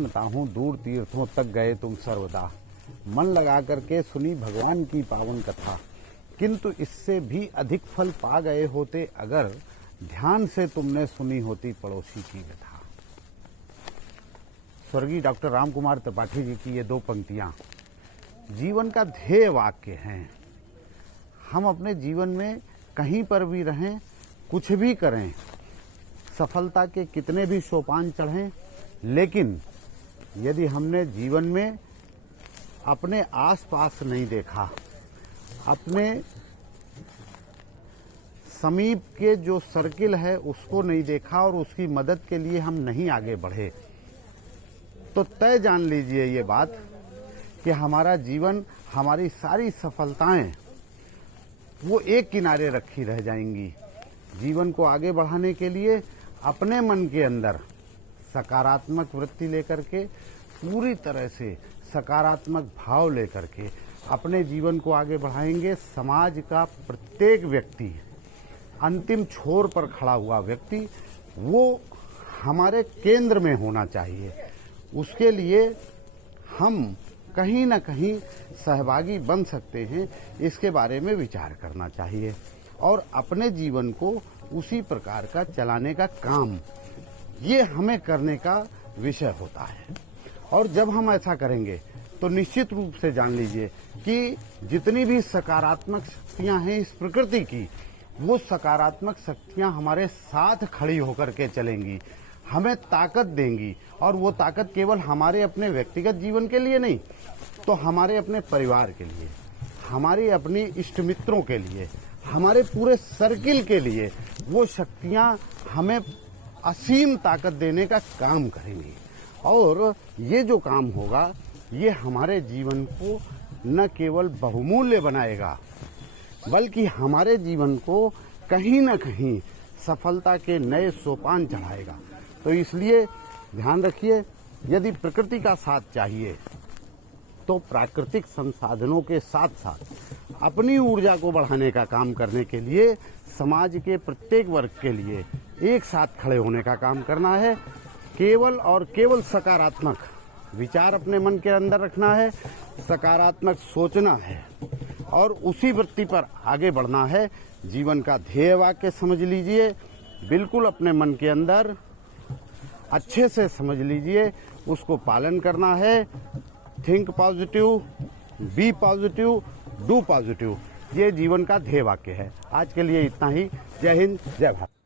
जानता हूँ दूर तीर्थों तक गए तुम सर्वदा, मन लगा करके सुनी भगवान की पावन कथा, किंतु इससे भी अधिक फल पा गए होते अगर ध्यान से तुमने सुनी होती पड़ोसी की व्यथा। स्वर्गीय डॉक्टर रामकुमार त्रिपाठी जी की ये दो पंक्तियां जीवन का ध्येय वाक्य हैं। हम अपने जीवन में कहीं पर भी रहें, कुछ भी करें, सफलता के कितने भी सोपान चढ़ें, लेकिन यदि हमने जीवन में अपने आसपास नहीं देखा, अपने समीप के जो सर्किल है उसको नहीं देखा और उसकी मदद के लिए हम नहीं आगे बढ़े, तो तय जान लीजिए ये बात कि हमारा जीवन, हमारी सारी सफलताएं वो एक किनारे रखी रह जाएंगी। जीवन को आगे बढ़ाने के लिए अपने मन के अंदर सकारात्मक वृत्ति लेकर के, पूरी तरह से सकारात्मक भाव लेकर के अपने जीवन को आगे बढ़ाएंगे। समाज का प्रत्येक व्यक्ति, अंतिम छोर पर खड़ा हुआ व्यक्ति, वो हमारे केंद्र में होना चाहिए। उसके लिए हम कहीं न कहीं सहभागी बन सकते हैं, इसके बारे में विचार करना चाहिए और अपने जीवन को उसी प्रकार का चलाने का काम, ये हमें करने का विषय होता है। और जब हम ऐसा करेंगे तो निश्चित रूप से जान लीजिए कि जितनी भी सकारात्मक शक्तियां हैं इस प्रकृति की, वो सकारात्मक शक्तियां हमारे साथ खड़ी होकर के चलेंगी, हमें ताकत देंगी। और वो ताकत केवल हमारे अपने व्यक्तिगत जीवन के लिए नहीं, तो हमारे अपने परिवार के लिए, हमारे अपने इष्ट मित्रों के लिए, हमारे पूरे सर्किल के लिए वो शक्तियां हमें असीम ताकत देने का काम करेंगी। और ये जो काम होगा, ये हमारे जीवन को न केवल बहुमूल्य बनाएगा, बल्कि हमारे जीवन को कहीं न कहीं सफलता के नए सोपान चढ़ाएगा। तो इसलिए ध्यान रखिए, यदि प्रकृति का साथ चाहिए तो प्राकृतिक संसाधनों के साथ साथ अपनी ऊर्जा को बढ़ाने का काम करने के लिए समाज के प्रत्येक वर्ग के लिए एक साथ खड़े होने का काम करना है। केवल और केवल सकारात्मक विचार अपने मन के अंदर रखना है, सकारात्मक सोचना है और उसी वृत्ति पर आगे बढ़ना है। जीवन का ध्येय वाक्य समझ लीजिए, बिल्कुल अपने मन के अंदर अच्छे से समझ लीजिए, उसको पालन करना है। Think positive, be positive, do positive, ये जीवन का ध्येय वाक्य है। आज के लिए इतना ही। जय हिंद, जय भारत।